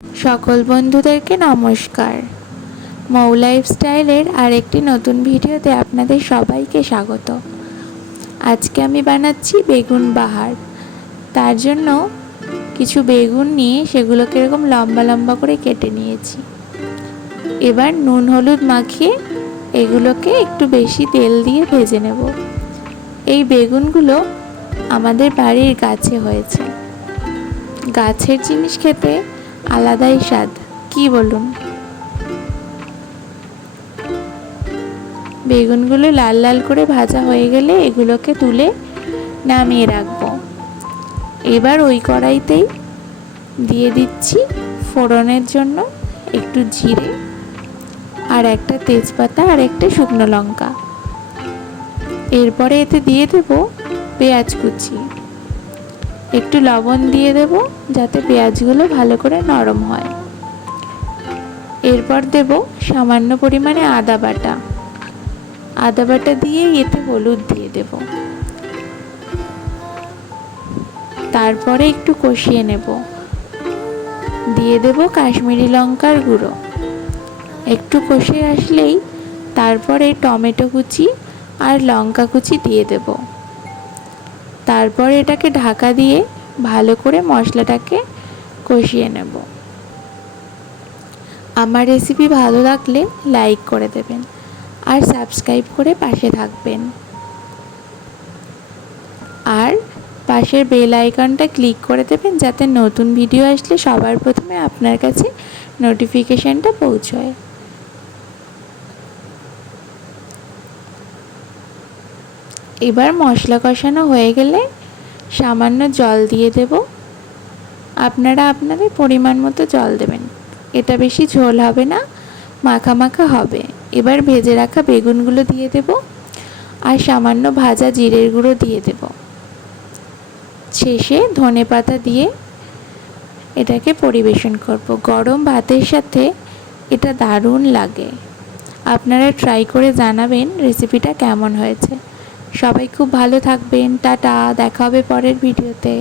সকল বন্ধুদেরকে নমস্কার। মৌ লাইফস্টাইলের আরেকটি নতুন ভিডিওতে আপনাদের সবাইকে স্বাগত। আজকে আমি বানাচ্ছি বেগুন বাহার। তার জন্য কিছু বেগুন নিয়ে সেগুলোকে এরকম লম্বা লম্বা করে কেটে নিয়েছি। এবার নুন হলুদ মাখিয়ে এগুলোকে একটু বেশি তেল দিয়ে ভেজে নেব। এই বেগুনগুলো আমাদের বাড়ির গাছে হয়েছে। গাছের জিনিস খেতে আলাদাই স্বাদ, কি বলুন? বেগুনগুলো লাল লাল করে ভাজা হয়ে গেলে এগুলোকে তুলে নামিয়ে রাখবো। এবার ওই কড়াইতেই দিয়ে দিচ্ছি ফোড়নের জন্য একটু জিরে আর একটা তেজপাতা আর একটা শুকনো লঙ্কা। এরপরে এতে দিয়ে দেব পেঁয়াজ কুচি, একটু লবণ দিয়ে দেব যাতে পেঁয়াজগুলো ভালো করে নরম হয়। এরপর দেব সামান্য পরিমাণে আদা বাটা দিয়ে এতে হলুদ দিয়ে দেব। তারপরে একটু কষিয়ে নেব। দিয়ে দেব কাশ্মীরি লঙ্কার গুঁড়ো। একটু কষে আসলেই তারপরে টমেটো কুচি আর লঙ্কা কুচি দিয়ে দেব। তারপর এটাকে ঢাকা দিয়ে ভালো করে মশলাটাকে কষিয়ে নেব। আমার রেসিপি ভালো লাগলে লাইক করে দেবেন আর সাবস্ক্রাইব করে পাশে থাকবেন। আর পাশের বেল আইকনটা ক্লিক করে দেবেন যাতে নতুন ভিডিও আসলে সবার প্রথমে আপনার কাছে নোটিফিকেশনটা পৌঁছয়। এবার মশলা কষানো হয়ে গেলে সামান্য জল দিয়ে দেব। আপনারা আপনাদের পরিমাণ মতো জল দেবেন। এটা বেশি ঝোল হবে না, মাখা মাখা হবে। এবার ভেজে রাখা বেগুনগুলো দিয়ে দেব আর সামান্য ভাজা জিরের গুঁড়ো দিয়ে দেব। শেষে ধনেপাতা দিয়ে এটাকে পরিবেশন করব। গরম ভাতের সাথে এটা দারুণ লাগে। আপনারা ট্রাই করে জানাবেন রেসিপিটা কেমন হয়েছে। সবাই খুব ভালো থাকবেন। টাটা, দেখা হবে পরের ভিডিওতে।